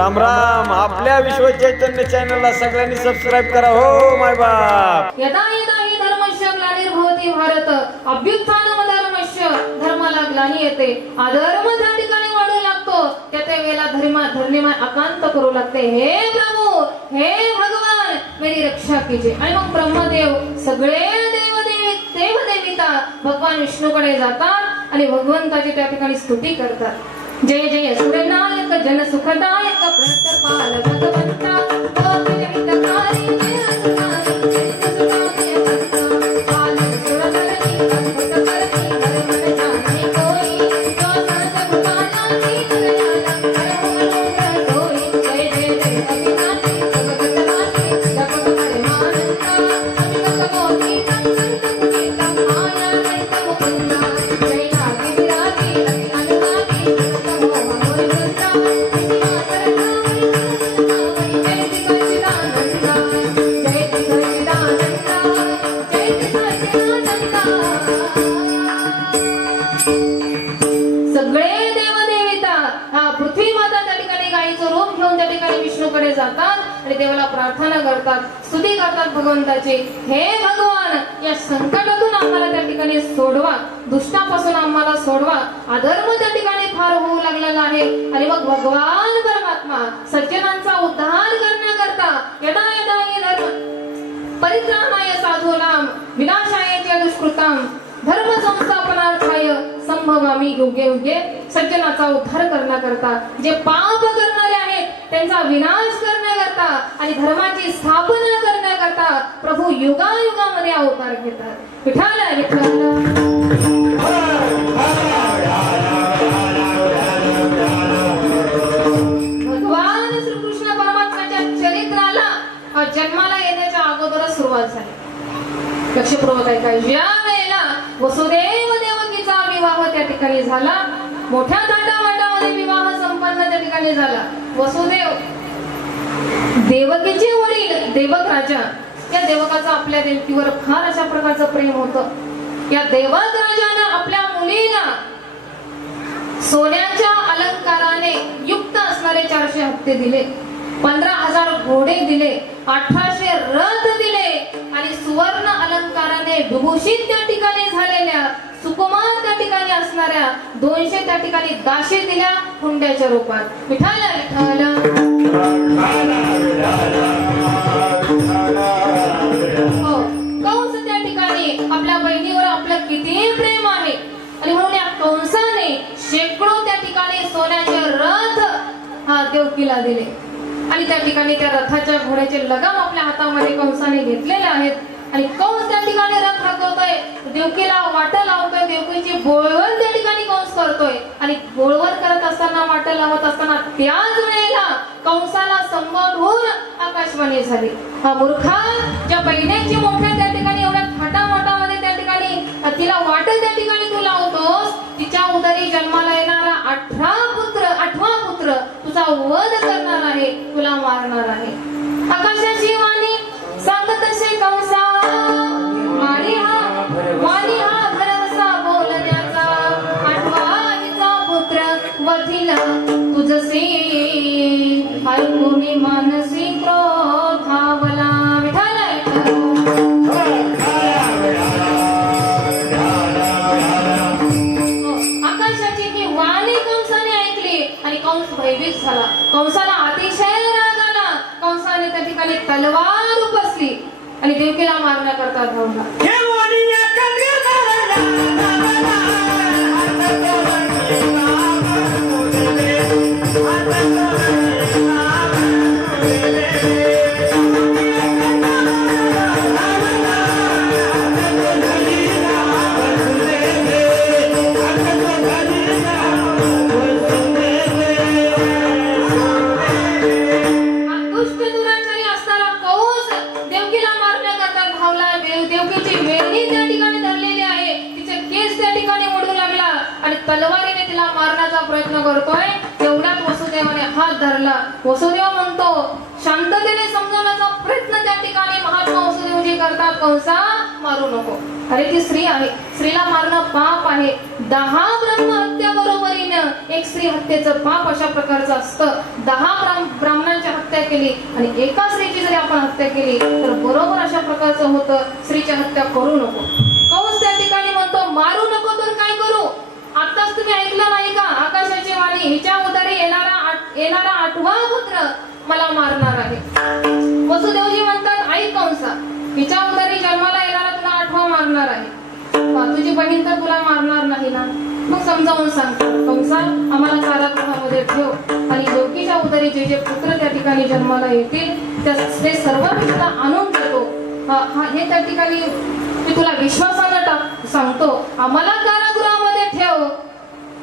राम राम. आपल्या विश्व चैतन्य चॅनलला सगळ्यांनी सबस्क्राईब करा. हो माय बाप. यदा यदा धर्मस्य ग्लानिर्भवती भारत अभ्युत्थानम धर्मश्य धर्माला ग्लानी येते. अधर्म त्या ठिकाणी वाढू लागतो त्या त्या वेळेला धर्मा धर्मिमा अकांत करू लागते. हे प्रभू हे भगवान मेरी रक्षा कीजे आणि मग ब्रह्मदेव सगळे देवदेवी देवदेविता भगवान विष्णूकडे जातात आणि भगवंताची त्या ठिकाणी स्तुती करतात. జయ జయ సురనాయక జన సుఖదాయక భ్రష్ట పాల భగవంతా. आणि देवाला प्रार्थना करतात स्तुती करतात भगवंताची. हे भगवान या संकटातून आम्हाला त्या ठिकाणी सोडवा. दुष्टापासून आम्हाला सोडवा. अधर्म त्या ठिकाणी फार होऊ लागलेला आहे. आणि मग भगवान परमात्मा सज्जनांचा उद्धार करण्याकरता यदा यदा हे धर्म परित्राणाय साधूनाम विनाशाय दुष्कृतम धर्म संस्थापनार्थाय संभवामी योग्य योग्य सज्जनाचा उद्धार करण्याकरता. जे पाप करणारे आहेत त्यांचा विनाश करता आणि धर्माची स्थापना करण्याकरता प्रभू युगायुगामध्ये अवतार घेतात. विठाला विठाला भगवान श्रीकृष्ण परमात्म्याच्या चरित्राला जन्माला येण्याच्या अगोदरच सुरुवात झाली. लक्षपूर्वक ऐका. ज्या वेळेला वसुदेव देवकीचा विवाह त्या ठिकाणी झाला मोठ्या थाटामाटामध्ये विवाह संपन्न त्या ठिकाणी झाला. वसुदेव देवकीचे वडील देवक राजा त्या देवकाचं आपल्या देवकीवर फार अशा प्रकारचं प्रेम होत. या देवक राजानं आपल्या मुलीला सोन्याच्या अलंकाराने युक्त असणारे चारशे हप्ते दिले पंधरा हजार घोडे दिले अठराशे रथ दिले आणि सुवर्ण अलंकाराने विभूषित त्या ठिकाणी झालेल्या सुकुमार त्या ठिकाणी असणाऱ्या दोनशे त्या ठिकाणी दाशे दिल्या हुंड्याच्या रूपात. विठाला विठाला. हो. त्या ठिकाणी आपल्या बहिणीवर आपलं किती प्रेम आहे? आणि म्हणून या कंसाने शेकडो त्या ठिकाणी सोन्याचे रथ हा दिले. आणि त्या ठिकाणी त्या रथाच्या घोड्याचे लगाम आपल्या हातामध्ये कंसाने घेतलेले आहेत. आणि कंस त्या ठिकाणी रथ हाकवतोय देवकीला वाटा लावतोय देवकीची बोळवण त्या ठिकाणी कंस करतोय? आणि बोळवण करत असताना वाट लावत असताना त्याच वेळेला कंसाला संबोधून आकाशवाणी झाली. हा मूर्खा ज्या बहिणीची मोठ्या त्या ठिकाणी एवढ्या थाटामाटामध्ये त्या ठिकाणी तिला वाट त्या ठिकाणी तू लावतोस तिच्या उदरी जन्माला येणारा अठरा पुत्र आठवा पुत्र तुझा वध करणार आहे तुला मारणार आहे. कंस भयभीत झाला. कंसाला अतिशय राग आला कंसाने त्या ठिकाणी तलवार उपसली आणि देवकीला मारण्याकरता धावला. हा धावला वेणी त्या ठिकाणी धरलेली आहे. तिचे केस त्या ठिकाणी ओढू लागला. आणि तलवारीने तिला मारण्याचा प्रयत्न करतोय. तेवढ्यात वसुदेवाने हात धरला. वसुदेव म्हणतो शांततेने समजवण्याचा प्रयत्न त्या ठिकाणी महात्मा वसुदेवजी करतात. कंसा मारू नको. अरे ती स्त्री आहे. स्त्रीला मारणं पाप आहे. दहा ब्रह्महत्या बरोबरीनं एक स्त्री हत्येचं पाप अशा प्रकारचं असतं. दहा ब्राह्मण हत्या केली आणि एका स्त्रीची जरी आपण हत्या केली तर बरोबर अशा प्रकारचं होतं स्त्रीची हत्या करू नको. कौस त्या ठिकाणी म्हणतो मारू नको तर काय करू? आताच तुम्ही ऐकलं नाही का? आकाशाची वाणी हिच्या उदारी येणारा येणारा आठवा पुत्र मला मारणार आहे. वसुदेवजी म्हणतात आई कंसा हिच्या उदारी जन्माला येणारा तुला आठवा मारणार आहे. वा, तुझी बहीण तर तुला मारणार नाही ना? मग समजावून सांगतो कंसा आम्हाला कारागृहामध्ये ठेव. आणि लोकीच्या उदरी जे जे पुत्र त्या ठिकाणी जन्माला येतील त्या ते सर्व मी तुला आणून देतो. हा हे त्या ठिकाणी मी तुला विश्वासानं टाक सांगतो. आम्हाला कारागृहामध्ये ठेव.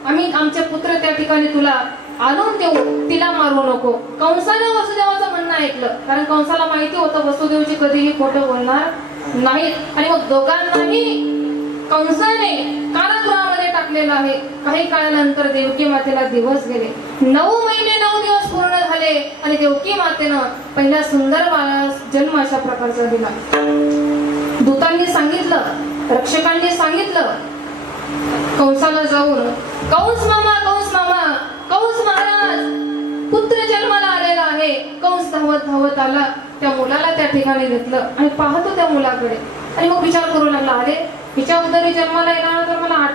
आम्ही आमचे पुत्र त्या ठिकाणी तुला आणून देऊ. तिला मारू नको. कंसाने वसुदेवाचं म्हणणं ऐकलं. कारण कंसाला माहिती होतं वसुदेवची कधीही खोटं बोलणार नाहीत. आणि मग दोघांनाही कंसाने कारागृहा टाकलेलं आहे. काही काळानंतर देवकी मातेला दिवस गेले. नऊ महिने नऊ दिवस पूर्ण झाले आणि देवकी मातेनं पहिल्या सुंदर बाळास जन्म अशा प्रकारचा दिला. दूतांनी सांगितलं रक्षकांनी सांगितलं कंसाला जाऊन कंस मामा कंस मामा कंस महाराज पुत्र जन्माला आलेला आहे. कंस धावत धावत आला. त्या मुलाला त्या ठिकाणी घेतलं आणि पाहतो त्या मुलाकडे. आणि मग विचार करू लागला अरे हिच्या उदरी जन्माला येणार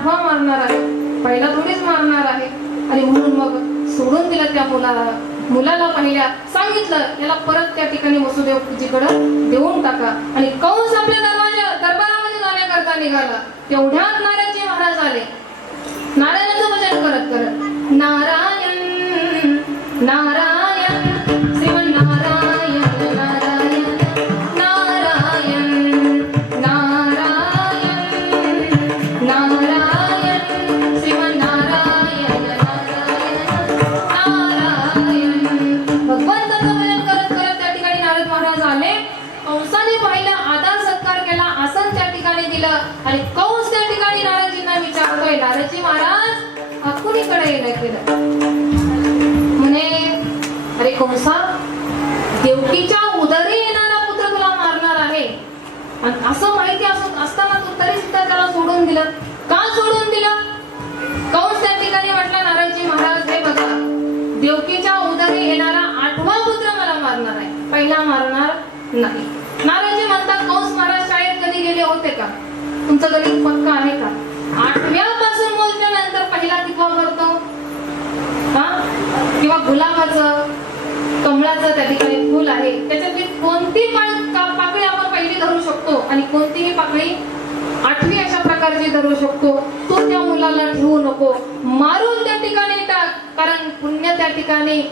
तर आठवा मारणार आहे. पहिला थोडीच मारणार आहे. आणि म्हणून मग सोडून दिलं त्या मुलाला मुलाला पहिल्या सांगितलं याला परत त्या ठिकाणी वसुदेवजीकडं देऊन टाका. आणि कंस आपल्या दरवाजा दरबारामध्ये जाण्याकरता निघाला. तेवढ्यात नारायणजी महाराज आले. नारायणाचं भजन करत करत नारायण नारायण केलं म्हणे अरे कंसा देवकीच्या उदरी येणारा पुत्र तुला मारणार आहे. असं माहिती असताना तू तरी सुद्धा त्याला सोडून दिलं. का सोडून दिलं? कंस त्या ठिकाणी म्हटलं नारायणजी महाराज हे बघा देवकीच्या उदरी येणारा आठवा पुत्र मला मारणार आहे. पहिला मारणार नाही. नारायणजी म्हणतात कंस महाराज शाळेत कधी गेले होते का? तुमचं गणित पक्का आहे का? आठव्या पासून मोजल्यानंतर पहिला कितवा करतो हा किंवा गुलाबाचं कमळाचं त्या ठिकाणी फुल आहे. त्याच्यातली कोणती पाळ- पाकळी आपण पहिली धरू शकतो? आणि कोणतीही पाकळी आठवी अशा प्रकारची धरू शकतो? तो त्या मुलाला ठेवू नको. मारून त्या ठिकाणी टाक. कारण पुण्य त्या ठिकाणी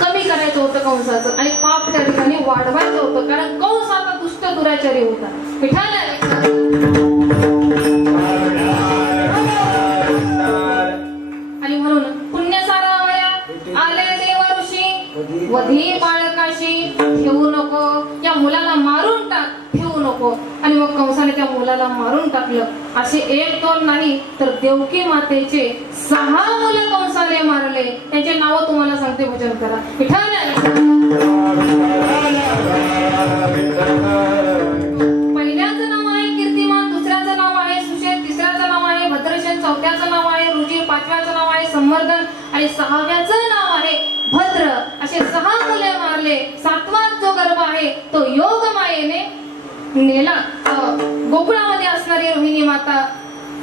कमी करायचं होतं कंसाचं. आणि पाप त्या ठिकाणी वाढवायचं होतं. कारण कंस आता दुष्ट दुराचारी होता. विठाला कधी बाळकाशी ठेवू नको. या मुलाला मारून टाक ठेवू नको. आणि मग कंसाने त्या मुलाला मारून टाकलं. असे एक दोन नाही तर देवकी मातेचे सहा मुलं कंसाने मारले. त्यांचे नाव तुम्हाला सांगते भजन करा. विठाला गोकुळामध्ये असणारी रोहिणी माता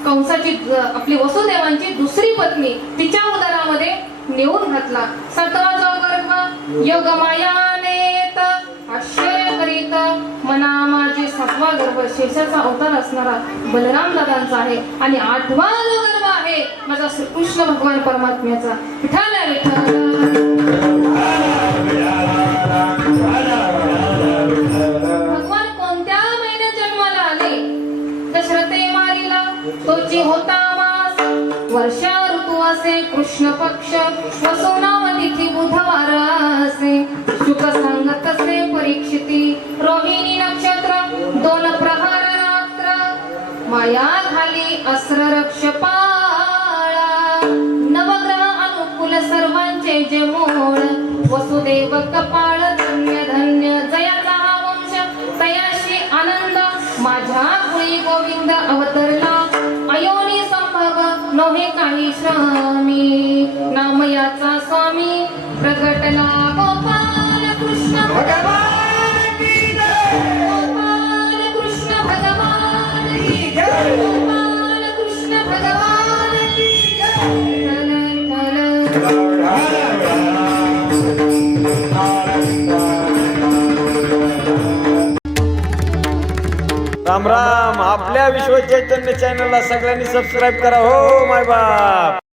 कंसाची आपली वसुदेवांची दुसरी पत्नी तिच्या उदरामध्ये नेऊन घातला. सातवा जो गर्भ योग आश्चर्य करीत. मना माझे सातवा गर्भ शेषाचा अवतार असणारा बलराम दादांचा आहे. आणि आठवा जो गर्भ आहे माझा श्रीकृष्ण भगवान परमात्म्याचा. विठाल विठ्ठल. कृष्ण पक्ष वसुनाव तिथी बुधवार असे शुक सांगत असे परीक्षिती रोहिणी नक्षत्र दोन प्रहार रात्र माया झाली अस्र रक्ष पाळा नवग्रह अनुकूल सर्वांचे जे मोळ वसुदेव कपाळ धन्य धन्य। जयाचा हा वंश तयाशी आनंद। माझ्या गोविंद अवतरला। अयोनी संभव नोहे काही नाम याचा स्वामी प्रगटला गोपाल कृष्ण भगवान की गोपाल कृष्ण भगवान की गोपाल कृष्ण भगवान की जय. ठल, राम राम. आपल्या विश्व चैतन्य चॅनलला सगळ्यांनी सबस्क्राईब करा. हो माय बाप.